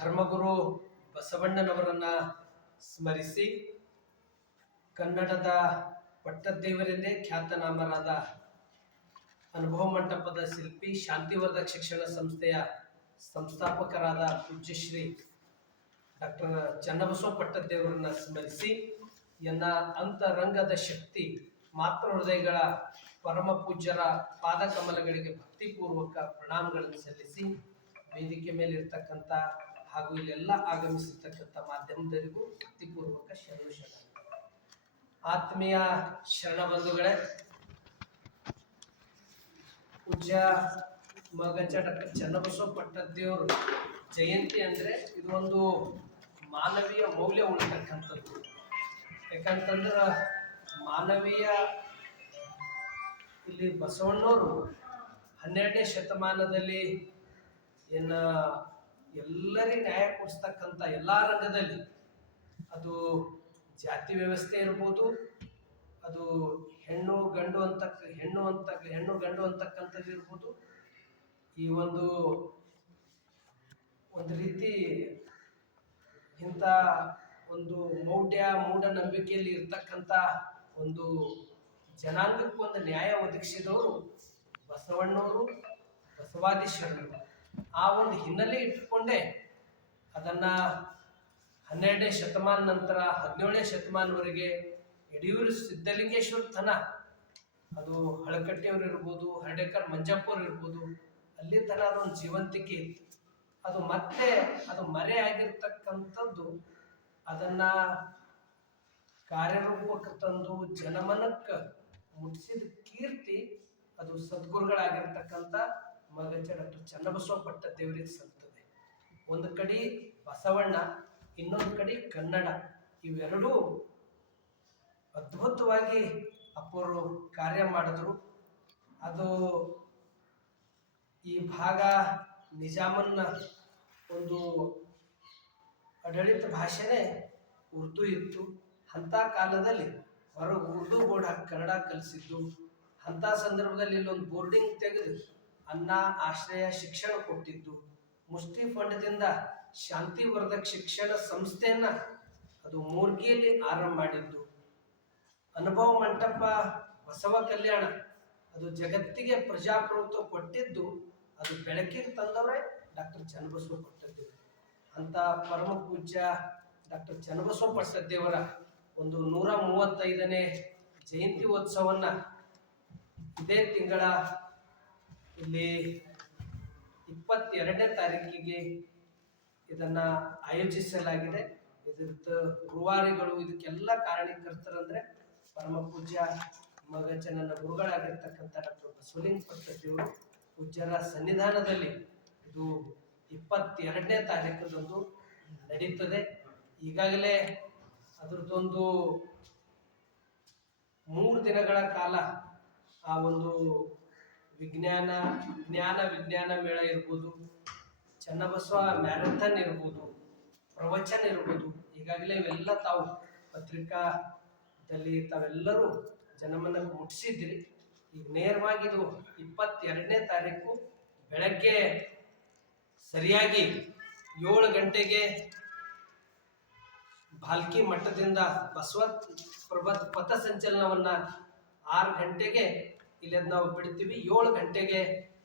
ಧರ್ಮಗುರು ಬಸವಣ್ಣನವರನ್ನ ಸ್ಮರಿಸಿ ಕನ್ನಡದ ಪಟ್ಟದೇವರೆಂದೇ ಖ್ಯಾತನಾಮರಾದ ಅನುಭವ ಮಂಟಪದ ಶಿಲ್ಪಿ ಶಾಂತಿವರ್ಧಕ ಶಿಕ್ಷಣ ಸಂಸ್ಥೆಯ ಸಂಸ್ಥಾಪಕರಾದ ಪೂಜ್ಯಶ್ರೀ ಡಾಕ್ಟರ್ ಚನ್ನಬಸವ ಪಟ್ಟದೇವರನ್ನ ಸ್ಮರಿಸಿ ಎನ್ನ ಅಂತರಂಗದ ಶಕ್ತಿ ಮಾತೃ ಹೃದಯಗಳ ಪರಮ ಪೂಜ್ಯರ ಪಾದಕಮಲಗಳಿಗೆ ಭಕ್ತಿಪೂರ್ವಕ ಪ್ರಣಾಮಗಳನ್ನು ಸಲ್ಲಿಸಿ ವೇದಿಕೆ ಮೇಲೆ ಇರ್ತಕ್ಕಂಥ ಹಾಗೂ ಇಲ್ಲೆಲ್ಲ ಆಗಮಿಸಿರ್ತಕ್ಕಂಥ ಮಾಧ್ಯಮದವರಿಗೂ ಭಕ್ತಿಪೂರ್ವಕ ಶರಣ ಆತ್ಮೀಯ ಶರಣ ಬಂಧುಗಳೇ, ಪೂಜ್ಯ ಮಗಚ ಡಾಕ್ಟರ್ ಚನ್ನಬಸವ ಪಟ್ಟದೇವರು ಜಯಂತಿ ಅಂದರೆ ಇದು ಒಂದು ಮಾನವೀಯ ಮೌಲ್ಯ ಉಳಿತಕ್ಕಂಥದ್ದು. ಯಾಕಂತಂದ್ರೆ ಮಾನವೀಯ ಇಲ್ಲಿ ಬಸವಣ್ಣವರು 12ನೇ ಶತಮಾನದಲ್ಲಿ ಎಲ್ಲರಿಗೂ ನ್ಯಾಯ ಕೊಡಿಸ್ತಕ್ಕಂಥ ಎಲ್ಲ ರಂಗದಲ್ಲಿ, ಅದು ಜಾತಿ ವ್ಯವಸ್ಥೆ ಇರ್ಬೋದು, ಅದು ಹೆಣ್ಣು ಗಂಡು ಅಂತಕ್ಕಂಥದ್ದು ಇರ್ಬೋದು, ಈ ಒಂದು ರೀತಿ ಇಂಥ ಒಂದು ಮೂಢನಂಬಿಕೆಯಲ್ಲಿ ಇರ್ತಕ್ಕಂಥ ಒಂದು ಜನಾಂಗಕ್ಕೆ ಒಂದು ನ್ಯಾಯ ಒದಗಿಸಿದವರು ಬಸವಣ್ಣವರು, ಬಸವಾದಿ ಶರಣರು. ಆ ಒಂದು ಹಿನ್ನೆಲೆ ಇಟ್ಟುಕೊಂಡೇ ಅದನ್ನು 12ನೇ ಶತಮಾನ ನಂತರ 17ನೇ ಶತಮಾನವರೆಗೆ ಯಡಿಯೂರು ಸಿದ್ಧಲಿಂಗೇಶ್ವರ ತನ, ಅದು ಹಳಕಟ್ಟಿಯವರು ಇರ್ಬೋದು, ಹರ್ಡೇಕರ್ ಮಂಜಪ್ಪವ್ರು ಇರ್ಬೋದು, ಅಲ್ಲಿ ತನ ಅದೊಂದು ಜೀವಂತಿಕೆ ಇತ್ತು. ಅದು ಮತ್ತೆ ಅದು ಮರೆ ಆಗಿರ್ತಕ್ಕಂಥದ್ದು, ಅದನ್ನು ಕಾರ್ಯರೂಪಕ್ಕೆ ತಂದು ಜನಮನಕ್ಕೆ ಮುಟ್ಟಿಸಿದ ಕೀರ್ತಿ ಅದು ಸದ್ಗುರುಗಳಾಗಿರ್ತಕ್ಕಂಥ ಮಗಚ ಡಾಕ್ಟರ್ ಚನ್ನಬಸವ ಪಟ್ಟದೇವರಿಗೆ ಸಲ್ತದೆ. ಒಂದು ಕಡೆ ಬಸವಣ್ಣ, ಇನ್ನೊಂದು ಕಡೆ ಕನ್ನಡ, ಇವೆರಡೂ ಅದ್ಭುತವಾಗಿ ಅಪ್ಪರು ಕಾರ್ಯ ಮಾಡಿದ್ರು. ಅದು ಈ ಭಾಗ ನಿಜಾಮನ್ನ ಒಂದು ಆಡಳಿತ ಭಾಷೆನೇ ಉರ್ದು ಇತ್ತು. ಅಂಥ ಕಾಲದಲ್ಲಿ ಹೊರಗೆ ಉರ್ದು ಬೋರ್ಡ್ ಹಾಕಿ ಕನ್ನಡ ಕಲಿಸಿದ್ದು. ಅಂಥ ಸಂದರ್ಭದಲ್ಲಿ ಇಲ್ಲೊಂದು ಬೋರ್ಡಿಂಗ್ ತೆಗೆದು ಅನ್ನ ಆಶ್ರಯ ಶಿಕ್ಷಣ ಕೊಟ್ಟಿದ್ದು. ಮುಷ್ಟಿ ಫಂಡದಿಂದ ಶಾಂತಿವರ್ಧಕ ಶಿಕ್ಷಣ ಸಂಸ್ಥೆಯನ್ನ ಅದು ಮೂರ್ಗಿಯಲ್ಲಿ ಆರಂಭ ಮಾಡಿದ್ದು. ಅನುಭವ ಮಂಟಪ ಬಸವ ಕಲ್ಯಾಣ ಅದು ಜಗತ್ತಿಗೆ ಪ್ರಜಾಪ್ರಭುತ್ವ ಕೊಟ್ಟಿದ್ದು, ಅದು ಬೆಳಕಿಗೆ ತಂದವರೇ ಡಾಕ್ಟರ್ ಚನ್ನಬಸವ ಪಟ್ಟದೇವರು. ಅಂತ ಪರಮ ಪೂಜ್ಯ ಡಾಕ್ಟರ್ ಚನ್ನಬಸವ ಪಟ್ಟದೇವರ ಒಂದು 135ನೇ ಜಯಂತಿ ಉತ್ಸವನ್ನ ಇದೇ ತಿಂಗಳ ಇಲ್ಲಿ 22ನೇ ತಾರೀಕಿಗೆ ಇದನ್ನ ಆಯೋಜಿಸಲಾಗಿದೆ. ಇದ್ರದ್ದು ರೂವಾರಿಗಳು, ಇದಕ್ಕೆಲ್ಲ ಕಾರಣೀಕರ್ತರಂದ್ರೆ ಪರಮ ಪೂಜ್ಯ ಮಗಚ ನನ್ನ ಗುರುಗಳಾಗಿರ್ತಕ್ಕಂಥ ಡಾಕ್ಟರ್ ಬಸವಲಿಂಗ ಪಟ್ಟದೇವರು. ಪೂಜ್ಯರ ಸನ್ನಿಧಾನದಲ್ಲಿ ಇದು 22ನೇ ತಾರೀಕದಂದು ನಡೀತದೆ. ಈಗಾಗಲೇ ಅದರದ್ದೊಂದು 3 ದಿನಗಳ ಕಾಲ ಆ ಒಂದು ವಿಜ್ಞಾನ ಮೇಳ ಇರ್ಬೋದು, ಚನ್ನಬಸವ ಮ್ಯಾರಥಾನ್ ಇರ್ಬೋದು, ಪ್ರವಚನ ಇರ್ಬೋದು, ಈಗಾಗಲೇ ಇವೆಲ್ಲ ತಾವು ಪತ್ರಿಕಾದಲ್ಲಿ ತಾವೆಲ್ಲರೂ ಜನಮನಕ್ಕೆ ಮುಟ್ಟಿಸಿದ್ರಿ. ಈಗ ನೇರವಾಗಿ ಇದು 22ನೇ ತಾರೀಕು ಬೆಳಗ್ಗೆ ಸರಿಯಾಗಿ 7 ಗಂಟೆಗೆ ಭಾಲ್ಕಿ ಮಠದಿಂದ ಬಸವ ಪಥ ಸಂಚಲನವನ್ನ 6 ಗಂಟೆಗೆ ಇಲ್ಲಿ ನಾವು ಬಿಡ್ತೀವಿ. 7 ಗಂಟೆಗೆ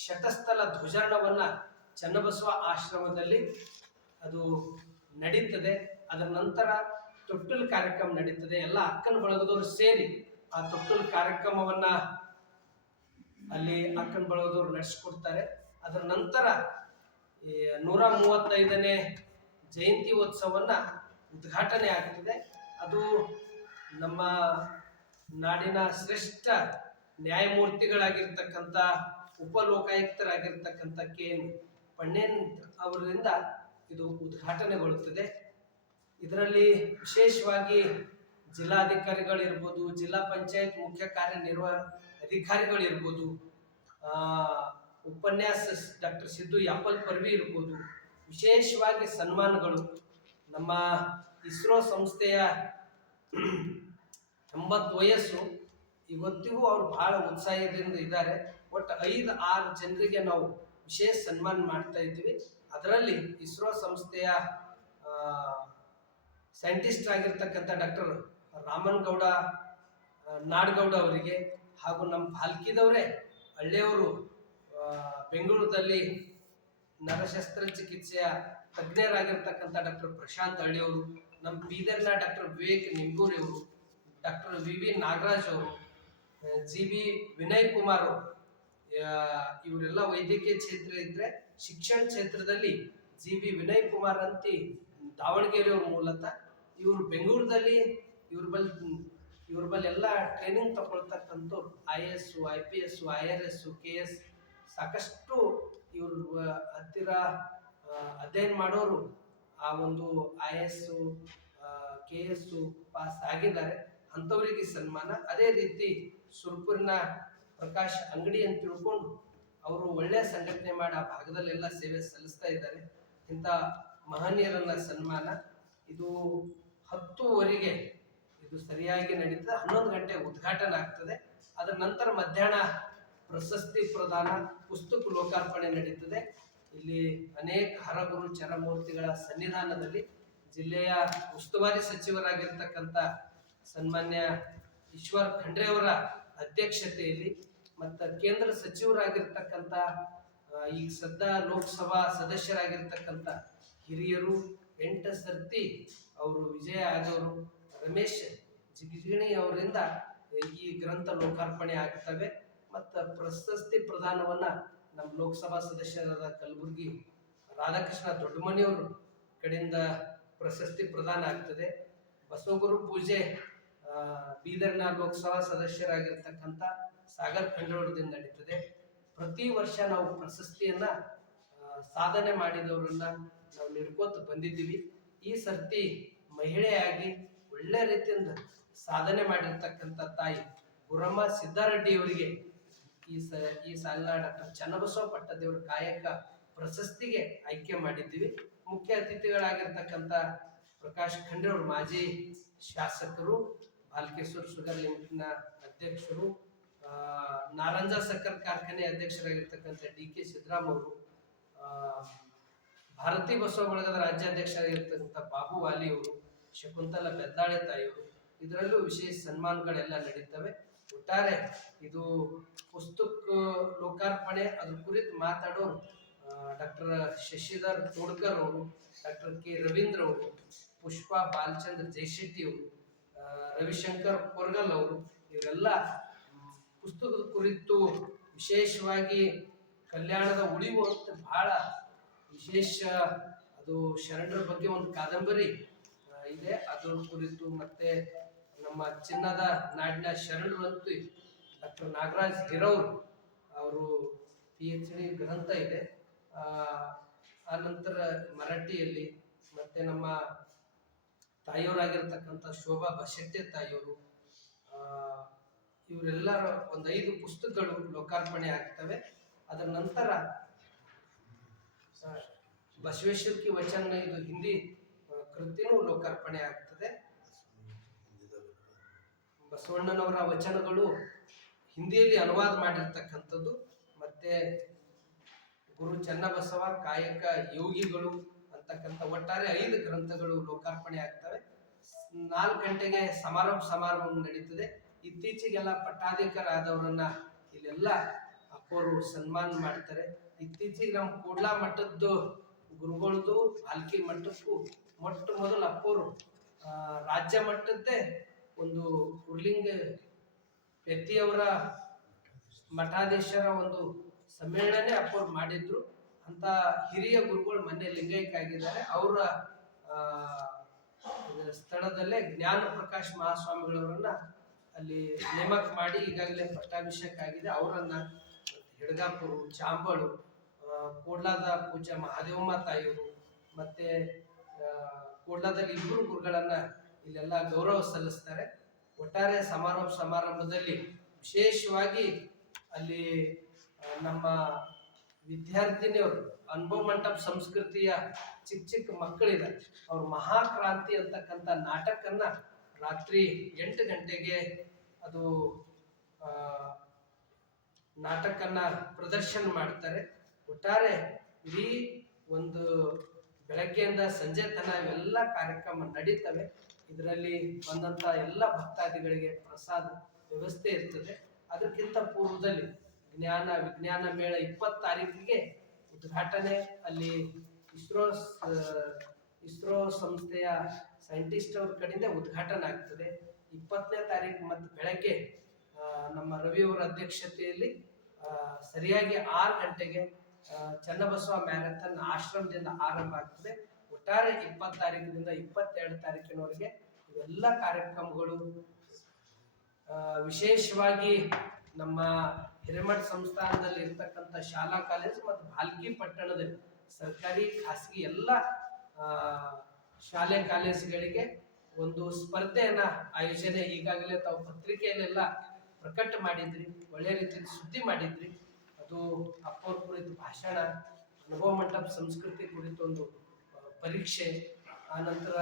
ಶತಸ್ಥಲ ಧ್ವಜಾರೋಹಣವನ್ನ ಚನ್ನಬಸವ ಆಶ್ರಮದಲ್ಲಿ ಅದು ನಡೀತದೆ. ಅದರ ನಂತರ ತೊಟ್ಟಲು ಕಾರ್ಯಕ್ರಮ ನಡೀತದೆ. ಎಲ್ಲ ಅಕ್ಕನ ಬಳಗದವರು ಸೇರಿ ಆ ತೊಟ್ಟಲು ಕಾರ್ಯಕ್ರಮವನ್ನ ಅಲ್ಲಿ ಅಕ್ಕನ ಬಳಗದವರು ನಡೆಸಿಕೊಡ್ತಾರೆ. ಅದರ ನಂತರ 135ನೇ ಜಯಂತಿ ಉತ್ಸವನ್ನ ಉದ್ಘಾಟನೆ ಆಗ್ತದೆ. ಅದು ನಮ್ಮ ನಾಡಿನ ಶ್ರೇಷ್ಠ ನ್ಯಾಯಮೂರ್ತಿಗಳಾಗಿರ್ತಕ್ಕಂಥ ಉಪಲೋಕಾಯುಕ್ತರಾಗಿರ್ತಕ್ಕಂಥ KN ಪಣ್ಣೇನ್ ಅವರಿಂದ ಇದು ಉದ್ಘಾಟನೆಗೊಳ್ಳುತ್ತದೆ. ಇದರಲ್ಲಿ ವಿಶೇಷವಾಗಿ ಜಿಲ್ಲಾಧಿಕಾರಿಗಳಿರ್ಬೋದು, ಜಿಲ್ಲಾ ಪಂಚಾಯತ್ ಮುಖ್ಯ ಕಾರ್ಯನಿರ್ವಾಹಕ ಅಧಿಕಾರಿಗಳಿರ್ಬೋದು, ಉಪನ್ಯಾಸ ಡಾಕ್ಟರ್ ಸಿದ್ದು ಯಾಪಲ್ ಪರ್ವಿ ಇರ್ಬೋದು, ವಿಶೇಷವಾಗಿ ಸನ್ಮಾನಗಳು. ನಮ್ಮ ಇಸ್ರೋ ಸಂಸ್ಥೆಯ 80 ವಯಸ್ಸು, ಇವತ್ತಿಗೂ ಅವ್ರು ಬಹಳ ಉತ್ಸಾಹದಿಂದ ಇದ್ದಾರೆ. ಒಟ್ಟು 5-6 ಜನರಿಗೆ ನಾವು ವಿಶೇಷ ಸನ್ಮಾನ ಮಾಡ್ತಾ ಇದ್ದೀವಿ. ಅದರಲ್ಲಿ ಇಸ್ರೋ ಸಂಸ್ಥೆಯ ಸೈಂಟಿಸ್ಟ್ ಆಗಿರ್ತಕ್ಕಂಥ ಡಾಕ್ಟರ್ ರಾಮನ್ ಗೌಡ ನಾಡಗೌಡ ಅವರಿಗೆ ಹಾಗೂ ನಮ್ಮ ಭಾಲ್ಕಿದವರೇ ಹಳ್ಳಿಯವರು ಬೆಂಗಳೂರಲ್ಲಿ ನರಶಸ್ತ್ರಚಿಕಿತ್ಸೆಯ ತಜ್ಞರಾಗಿರ್ತಕ್ಕಂಥ ಡಾಕ್ಟರ್ ಪ್ರಶಾಂತ್ ಹಳ್ಳಿಯವರು, ನಮ್ಮ ಬೀದರ್ನ ಡಾಕ್ಟರ್ ವಿವೇಕ್ ನಿಂಬೂರಿ ಅವರು, ಡಾಕ್ಟರ್ ವಿ ನಾಗರಾಜ್ ಅವರು, GB ವಿನಯ್ ಕುಮಾರ್ ಇವರೆಲ್ಲ ವೈದ್ಯಕೀಯ ಕ್ಷೇತ್ರ ಇದ್ರೆ, ಶಿಕ್ಷಣ ಕ್ಷೇತ್ರದಲ್ಲಿ GB ವಿನಯ್ ಕುಮಾರ್ ಅಂತಿ ದಾವಣಗೆರೆಯವ್ರ ಮೂಲತಃ ಇವರು ಬೆಂಗಳೂರಲ್ಲಿ ಇವ್ರ ಬಲ್ಲಿ ಎಲ್ಲ training ತಗೊಳ್ತಕ್ಕಂಥವ್ರು. IAS, IPS, IRS, KS ಸಾಕಷ್ಟು ಇವ್ರ ಹತ್ತಿರ ಅಧ್ಯಯನ ಮಾಡೋರು ಆ ಒಂದು IAS KS ಪಾಸ್ ಆಗಿದ್ದಾರೆ. ಅಂಥವರಿಗೆ ಸನ್ಮಾನ. ಅದೇ ರೀತಿ ಸುರ್ಪುರಿನ ಪ್ರಕಾಶ್ ಅಂಗಡಿ ಅಂತ ತಿಳ್ಕೊಂಡು ಅವರು ಒಳ್ಳೆಯ ಸಂಘಟನೆ ಮಾಡಿ ಆ ಭಾಗದಲ್ಲೆಲ್ಲ ಸೇವೆ ಸಲ್ಲಿಸ್ತಾ ಇದ್ದಾರೆ. ಇಂಥ ಮಹನೀಯರನ್ನ ಸನ್ಮಾನ ಇದು 10:00 ಇದು ಸರಿಯಾಗಿ ನಡೀತದೆ. 11 ಗಂಟೆ ಉದ್ಘಾಟನೆ ಆಗ್ತದೆ. ಅದರ ನಂತರ ಮಧ್ಯಾಹ್ನ ಪ್ರಶಸ್ತಿ ಪ್ರದಾನ, ಪುಸ್ತಕ ಲೋಕಾರ್ಪಣೆ ನಡೀತದೆ. ಇಲ್ಲಿ ಅನೇಕ ಹರಗುರು ಚರಮೂರ್ತಿಗಳ ಸನ್ನಿಧಾನದಲ್ಲಿ ಜಿಲ್ಲೆಯ ಉಸ್ತುವಾರಿ ಸಚಿವರಾಗಿರ್ತಕ್ಕಂಥ ಸನ್ಮಾನ್ಯ ಈಶ್ವರ್ ಖಂಡ್ರೆ ಅವರ ಅಧ್ಯಕ್ಷತೆಯಲ್ಲಿ ಮತ್ತು ಕೇಂದ್ರ ಸಚಿವರಾಗಿರ್ತಕ್ಕಂಥ ಈಗ ಸದ್ಯ ಲೋಕಸಭಾ ಸದಸ್ಯರಾಗಿರ್ತಕ್ಕಂಥ ಹಿರಿಯರು 8 ಸರ್ತಿ ಅವರು ವಿಜಯ ಆದವರು ರಮೇಶ್ ಜಿಗಜಿಣಿ ಅವರಿಂದ ಈ ಗ್ರಂಥ ಲೋಕಾರ್ಪಣೆ ಆಗ್ತವೆ. ಮತ್ತು ಪ್ರಶಸ್ತಿ ಪ್ರದಾನವನ್ನ ನಮ್ಮ ಲೋಕಸಭಾ ಸದಸ್ಯರಾದ ಕಲಬುರ್ಗಿ ರಾಧಾಕೃಷ್ಣ ದೊಡ್ಡಮನಿಯವರು ಕಡೆಯಿಂದ ಪ್ರಶಸ್ತಿ ಪ್ರದಾನ ಆಗ್ತದೆ. ಬಸವಗುರು ಪೂಜೆ ಬೀದರ್ನ ಲೋಕಸಭಾ ಸದಸ್ಯರಾಗಿರ್ತಕ್ಕಂಥ ಸಾಗರ್ ಖಂಡ್ರವರದಿಂದ ನಡೀತದೆ. ಪ್ರತಿ ವರ್ಷ ನಾವು ಪ್ರಶಸ್ತಿಯನ್ನ ಸಾಧನೆ ಮಾಡಿದವರನ್ನ ನಾವು ನೀಡ್ಕೋತ ಬಂದಿದ್ದೀವಿ. ಈ ಸರ್ತಿ ಮಹಿಳೆಯಾಗಿ ಒಳ್ಳೆ ರೀತಿಯಿಂದ ಸಾಧನೆ ಮಾಡಿರ್ತಕ್ಕಂಥ ತಾಯಿ ಗುರಮ್ಮ ಸಿದ್ದಾರೆಡ್ಡಿ ಅವರಿಗೆ ಈ ಸಾಲಿನ ಡಾಕ್ಟರ್ ಚನ್ನಬಸವ ಪಟ್ಟದೇವರ ಕಾಯಕ ಪ್ರಶಸ್ತಿಗೆ ಆಯ್ಕೆ ಮಾಡಿದ್ದೀವಿ. ಮುಖ್ಯ ಅತಿಥಿಗಳಾಗಿರ್ತಕ್ಕಂಥ ಪ್ರಕಾಶ್ ಖಂಡ್ರೆ ಅವರು ಮಾಜಿ ಶಾಸಕರು, ಬಾಲ್ಕೇಶ್ವರ್ ಶುಗರ್ ಲಿಮಿಟೆಡ್ನ ಅಧ್ಯಕ್ಷರು, ನಾರಂಜ ಸಕ್ಕರೆ ಕಾರ್ಖಾನೆ ಅಧ್ಯಕ್ಷರಾಗಿರ್ತಕ್ಕಂಥ DK ಸಿದ್ದರಾಮ್ ಅವರು, ಭಾರತಿ ಬಸವ ಬಳಗದ ರಾಜ್ಯಾಧ್ಯಕ್ಷರಾಗಿರ್ತಕ್ಕಂಥ ಬಾಬು ವಾಲಿ ಅವರು, ಶಕುಂತಲಾ ಬೆದ್ದಾಳೆ ತಾಯಿಯವರು, ಇದರಲ್ಲೂ ವಿಶೇಷ ಸನ್ಮಾನಗಳೆಲ್ಲ ನಡೀತವೆ. ಒಟ್ಟಾರೆ ಇದು ಪುಸ್ತಕ ಲೋಕಾರ್ಪಣೆ ಅದ್ರ ಕುರಿತು ಮಾತಾಡೋರು ಡಾಕ್ಟರ್ ಶಶಿಧರ್ ತೋಡ್ಕರ್ ಅವರು, ಡಾಕ್ಟರ್ K ರವೀಂದ್ರ ಅವರು, ಪುಷ್ಪಾ ಬಾಲಚಂದ್ರ ಜಯಶೆಟ್ಟಿ ಅವರು, ರವಿಶಂಕರ್ ಕೊರ್ಗಲ್ ಅವರು, ಇವರೆಲ್ಲ ಪುಸ್ತಕದ ಕುರಿತು ವಿಶೇಷವಾಗಿ ಕಲ್ಯಾಣದ ಉಳಿವು ಅಂತ ಬಹಳ ವಿಶೇಷ, ಅದು ಶರಣರ ಬಗ್ಗೆ ಒಂದು ಕಾದಂಬರಿ ಇದೆ, ಅದರ ಕುರಿತು. ಮತ್ತೆ ನಮ್ಮ ಚಿನ್ನದ ನಾಡಿನ ಶರಣರು ಅಂತೂ ಡಾಕ್ಟರ್ ನಾಗರಾಜ್ ಹಿರೌರ್ ಅವರು PhD ಗ್ರಂಥ ಇದೆ. ಆ ನಂತರ ಮರಾಠಿಯಲ್ಲಿ ಮತ್ತೆ ನಮ್ಮ ತಾಯಿಯವರಾಗಿರ್ತಕ್ಕಂಥ ಶೋಭಾ ಬಶೆಟ್ಟಿ ತಾಯಿಯವರು, ಇವರೆಲ್ಲರ ಒಂದು 5 ಪುಸ್ತಕಗಳು ಲೋಕಾರ್ಪಣೆ ಆಗ್ತವೆ. ಅದರ ನಂತರ ಬಸವೇಶ್ವರ ಕಿ ವಚನ ಇದು ಹಿಂದಿ ಕೃತಿನೂ ಲೋಕಾರ್ಪಣೆ ಆಗ್ತದೆ. ಬಸವಣ್ಣನವರ ವಚನಗಳು ಹಿಂದಿಯಲ್ಲಿ ಅನುವಾದ ಮಾಡಿರ್ತಕ್ಕಂಥದ್ದು. ಮತ್ತೆ ಗುರು ಚನ್ನಬಸವ ಕಾಯಕ ಯೋಗಿಗಳು ಅಂತಕ್ಕಂಥ ಒಟ್ಟಾರೆ 5 ಗ್ರಂಥಗಳು ಲೋಕಾರ್ಪಣೆ ಆಗ್ತವೆ. 4 ಗಂಟೆಗೆ ಸಮಾರಂಭ ನಡೀತದೆ. ಇತ್ತೀಚೆಗೆಲ್ಲ ಪಟ್ಟಾಧಿಕಾರ ಆದವರನ್ನ ಇಲ್ಲೆಲ್ಲ ಅಪ್ಪೋರು ಸನ್ಮಾನ ಮಾಡ್ತಾರೆ. ಇತ್ತೀಚೆಗೆ ನಮ್ಮ ಕೂಡ್ಲಾ ಮಠದ್ದು ಗುರುಗಳದು ಭಾಲ್ಕಿ ಮಠಕ್ಕೂ ಮೊಟ್ಟ ಮೊದಲು ಅಪ್ಪೋರು ರಾಜ್ಯ ಮಟ್ಟದ್ದೇ ಒಂದು ಹುರ್ಲಿಂಗ ವ್ಯಕ್ತಿಯವರ ಮಠಾಧೀಶರ ಒಂದು ಸಮ್ಮೇಳನ ಅಪ್ಪೋರು ಮಾಡಿದ್ರು. ಅಂತ ಹಿರಿಯ ಗುರುಗಳು ಮೊನ್ನೆ ಲಿಂಗೈಕ್ಯ ಆಗಿದ್ದಾರೆ. ಅವರ ಸ್ಥಳದಲ್ಲೇ ಜ್ಞಾನ ಪ್ರಕಾಶ್ ಮಹಾಸ್ವಾಮಿಗಳವರನ್ನ ಅಲ್ಲಿ ನೇಮಕ ಮಾಡಿ ಈಗಾಗಲೇ ಪಟ್ಟಾಭಿಷೇಕ ಆಗಿದೆ. ಅವರನ್ನ ಹಿಡಗಾಪುರು, ಚಾಂಬಳು, ಕೋಡ್ಲಾದ ಪೂಜ್ಯ ಮಹಾದೇವಮ್ಮ ತಾಯಿಯವರು, ಮತ್ತೆ ಕೋಡ್ಲಾದಲ್ಲಿ 2 ಗುರುಗಳನ್ನ ಇಲ್ಲೆಲ್ಲ ಗೌರವ ಸಲ್ಲಿಸ್ತಾರೆ. ಒಟ್ಟಾರೆ ಸಮಾರಂಭದಲ್ಲಿ ವಿಶೇಷವಾಗಿ ಅಲ್ಲಿ ನಮ್ಮ ವಿದ್ಯಾರ್ಥಿನಿಯವರು ಅನುಭವ ಮಂಟಪ ಸಂಸ್ಕೃತಿಯ ಚಿಕ್ಕ ಮಕ್ಕಳಿದ್ದಾರೆ. ಅವ್ರ ಮಹಾಕ್ರಾಂತಿ ಅಂತಕ್ಕಂಥ ನಾಟಕನ್ನ ರಾತ್ರಿ 8 ಗಂಟೆಗೆ ಅದು ನಾಟಕನ್ನ ಪ್ರದರ್ಶನ ಮಾಡ್ತಾರೆ. ಒಟ್ಟಾರೆ ಇಡೀ ಒಂದು ಬೆಳಗ್ಗೆಯಿಂದ ಸಂಜೆ ತನ ಇವೆಲ್ಲ ಕಾರ್ಯಕ್ರಮ ನಡೀತವೆ. ಇದರಲ್ಲಿ ಬಂದಂತ ಎಲ್ಲ ಭಕ್ತಾದಿಗಳಿಗೆ ಪ್ರಸಾದ ವ್ಯವಸ್ಥೆ ಇರ್ತದೆ. ಅದಕ್ಕಿಂತ ಪೂರ್ವದಲ್ಲಿ ವಿಜ್ಞಾನ ಮೇಳ 20 ತಾರೀಕಿಗೆ ಉದ್ಘಾಟನೆ, ಅಲ್ಲಿ ಇಸ್ರೋ ಸಂಸ್ಥೆಯ ಸೈಂಟಿಸ್ಟ್ ಅವ್ರ ಕಡೆಯಿಂದ ಉದ್ಘಾಟನೆ ಆಗ್ತದೆ. 20ನೇ ತಾರೀಕು ಮತ್ತು ಬೆಳಗ್ಗೆ ನಮ್ಮ ರವಿಯವರ ಅಧ್ಯಕ್ಷತೆಯಲ್ಲಿ ಸರಿಯಾಗಿ 6 ಗಂಟೆಗೆ ಚನ್ನಬಸವ ಮ್ಯಾರಥಾನ್ ಆಶ್ರಮದಿಂದ ಆರಂಭ ಆಗ್ತದೆ. ಒಟ್ಟಾರೆ 20 ತಾರೀಕಿನಿಂದ 22 ತಾರೀಕಿನವರೆಗೆ ಇವೆಲ್ಲ ಕಾರ್ಯಕ್ರಮಗಳು ವಿಶೇಷವಾಗಿ ನಮ್ಮ ಹಿರೇಮಠ ಸಂಸ್ಥಾನದಲ್ಲಿ ಇರ್ತಕ್ಕಂಥ ಶಾಲಾ ಕಾಲೇಜು ಮತ್ತು ಭಾಲ್ಕಿ ಪಟ್ಟಣದಲ್ಲಿ ಸರ್ಕಾರಿ ಖಾಸಗಿ ಎಲ್ಲ ಶಾಲೆ ಕಾಲೇಜುಗಳಿಗೆ ಒಂದು ಸ್ಪರ್ಧೆಯನ್ನ ಆಯೋಜನೆ ಈಗಾಗಲೇ ತಾವು ಪತ್ರಿಕೆಯಲ್ಲೆಲ್ಲ ಪ್ರಕಟ ಮಾಡಿದ್ರಿ, ಒಳ್ಳೆ ರೀತಿಯಲ್ಲಿ ಸುದ್ದಿ ಮಾಡಿದ್ರಿ. ಅದು ಅಪ್ಪವ್ರ ಕುರಿತು ಭಾಷಣ, ಅನುಭವ ಮಂಟಪ ಸಂಸ್ಕೃತಿ ಕುರಿತು ಒಂದು ಪರೀಕ್ಷೆ, ಆನಂತರ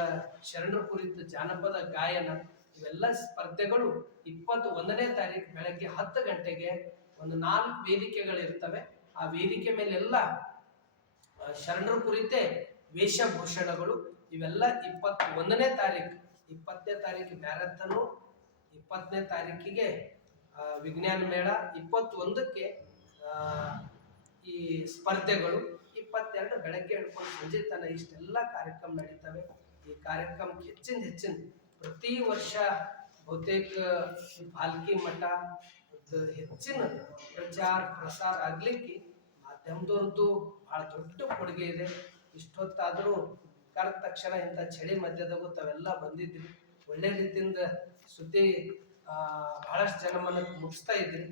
ಶರಣರ ಕುರಿತು ಜಾನಪದ ಗಾಯನ, ಇವೆಲ್ಲ ಸ್ಪರ್ಧೆಗಳು 21ನೇ ತಾರೀಕು ಬೆಳಗ್ಗೆ 10 ಗಂಟೆಗೆ ಒಂದು 4 ವೇದಿಕೆಗಳಿರ್ತವೆ. ಆ ವೇದಿಕೆ ಮೇಲೆಲ್ಲ ಶರಣರ ಕುರಿತೇ ವೇಷಭೂಷಣಗಳು, ಇವೆಲ್ಲ 21ನೇ ತಾರೀಕು. 20ನೇ ತಾರೀಕು ಮ್ಯಾರಥಾನು, 20ನೇ ತಾರೀಕಿಗೆ ವಿಜ್ಞಾನ ಮೇಳ, 21ಕ್ಕೆ ಈ ಸ್ಪರ್ಧೆಗಳು, 22 ಬೆಳಗ್ಗೆ ಹಿಡ್ಕೊಂಡು ಸಂಜೆ ತನ ಇಷ್ಟೆಲ್ಲ ಕಾರ್ಯಕ್ರಮ ನಡೀತವೆ. ಈ ಕಾರ್ಯಕ್ರಮಕ್ಕೆ ಹೆಚ್ಚಿನ ಪ್ರತಿ ವರ್ಷ ಬಹುತೇಕ ಭಾಲ್ಕಿ ಮಠ ಹೆಚ್ಚಿನ ಪ್ರಚಾರ ಪ್ರಸಾರ ಆಗ್ಲಿಕ್ಕೆ ಮಾಧ್ಯಮದವ್ರದ್ದು ಬಹಳ ದೊಡ್ಡ ಕೊಡುಗೆ ಇದೆ. ಇಷ್ಟೊತ್ತಾದರೂ ಕರೆದ ತಕ್ಷಣ ಇಂಥ ಚಳಿ ಮಧ್ಯದಾಗೂ ತಾವೆಲ್ಲ ಬಂದಿದ್ರಿ, ಒಳ್ಳೆ ರೀತಿಯಿಂದ ಸುದ್ದಿ ಬಹಳಷ್ಟು ಜನ ಮನಕ್ಕೆ ಮುಗಿಸ್ತಾ ಇದ್ರಿ.